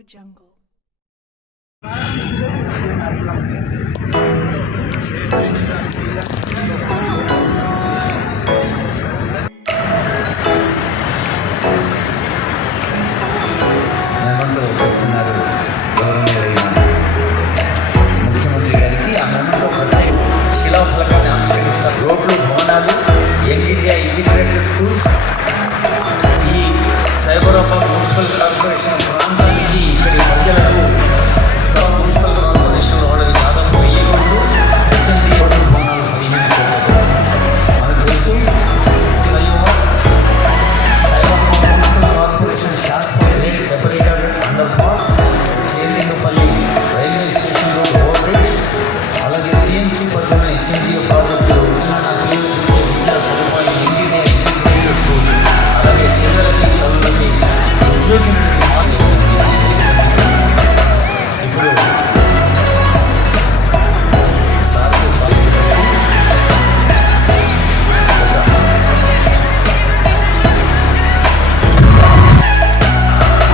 AudioJungle. వస్తున్నారు గౌరవనీయులైన ముఖ్యమంత్రి గారికి ఆ మూమెంట్లో ప్రత్యేక శిలాఫలకాన్ని ఆవిష్కరిస్తారు. రోడ్లు, భవనాలు, యంగ్ ఇండియా ఇంటిగ్రేటెడ్ స్కూల్స్, ఈ సైబరాబాద్ మున్సిపల్ కార్పొరేషన్ ప్రాంతానికి ఇక్కడి ప్రజలకు మున్సిపల్ కార్పొరేషన్ వాళ్ళకి దాదాపు 1000 కోట్లు, ఎస్ఎండి రోడ్లు, భవనాలు 15 కోట్లు. మనకు తెలుసు కార్పొరేషన్ శాశ్వత grade separator under pass, Chelingapalli railway station road over bridge, అలాగే సిఎంసి పరిధిలో ఎస్ఎండిఏ ప్రాజెక్టులు, తెలంగాణ పిల్లలకు ఇచ్చే విద్యా సదుపాయాలు, ఇండియా ఇంటిగ్రేటెడ్ స్కూల్, అలాగే చిల్లరకి తల్లులకి ఉద్యోగులకు ఇప్పుడు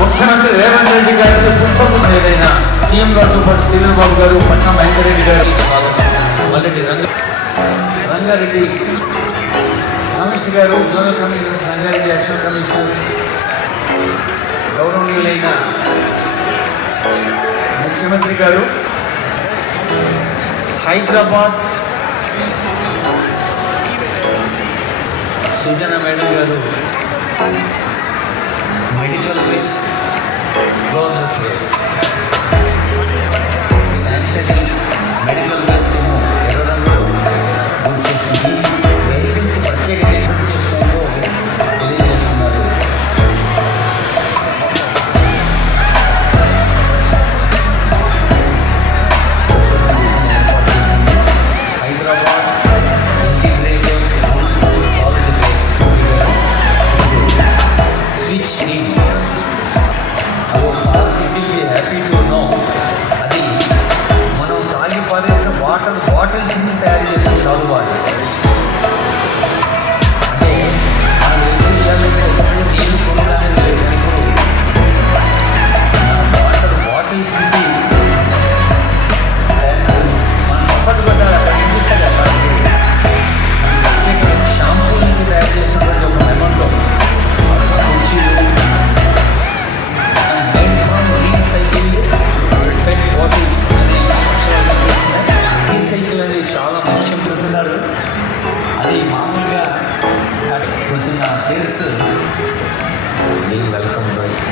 ముఖ్యమంత్రి రేవంత్ రెడ్డి గారికి పుష్పం ఏదైనా సీఎం గారితో పాటు చంద్రబాబు గారు, పట్నం వెంకరెడ్డి గారు, మల్లెడ్డి రంగారెడ్డి కమిషనర్ గారు, zonal commissioners Rangareddy, additional commissioners, గౌరవనీయులైన ముఖ్యమంత్రి గారు, హైదరాబాద్ సుజన మేడం గారు, medical waste, government waste, sanitary medical waste ఏమో ఎర్రడంలో గురి చేస్తుంది. వెహికల్స్ ప్రత్యేకత ఏం చేస్తుందో తెలియజేస్తున్నారు. Hyderabad integrated municipal solid waste switch team happy to know, అది మనం తాగి పారేసిన వాటర్ బాటిల్స్ నుంచి తయారు చేసిన శాలువాలు. అంటే నీళ్ళు కొనడానికి లేదు, వాటర్ బాటిల్స్ నుంచి మనం సపోర్ట్ పెట్టాలి. అక్కడ ఏం చేస్తారు ప్రత్యేకమైన షాంపూ నుంచి తయారు చేసినటువంటి ఒక లెమన్లో కుర్చీలు, రీసైకిల్ అనేది చాలా ముఖ్యం చేస్తున్నారు. అది మామూలుగా కొంచెం సేల్స్ వెల్కమ్ రైట్.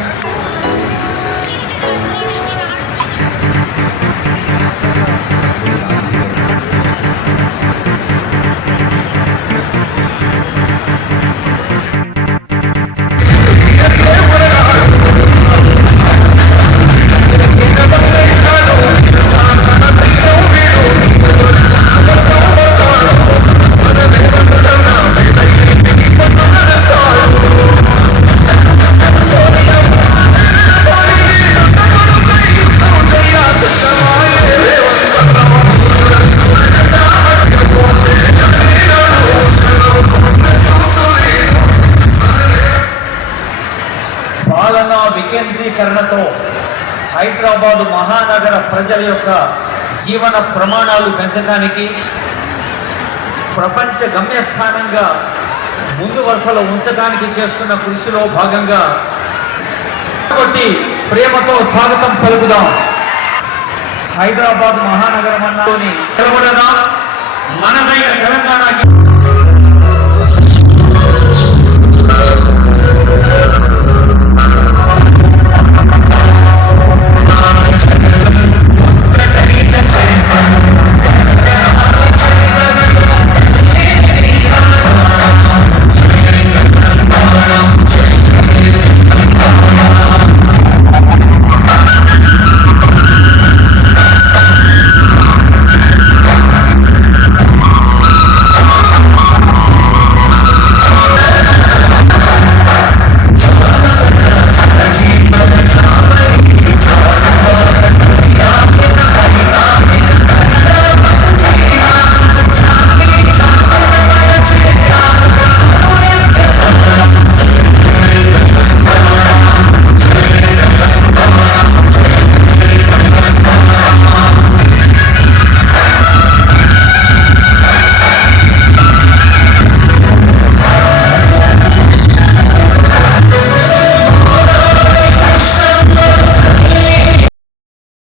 పాలనా వికేంద్రీకరణతో హైదరాబాదు మహానగర ప్రజల యొక్క జీవన ప్రమాణాలు పెంచడానికి, ప్రపంచ గమ్యస్థానంగా ముందు వరుసలో ఉంచడానికి చేస్తున్న కృషిలో భాగంగా కాబట్టి ప్రేమతో స్వాగతం పలుకుదాం. హైదరాబాద్ మహానగరం అన్నలోని నిలబడదాం. మనదైన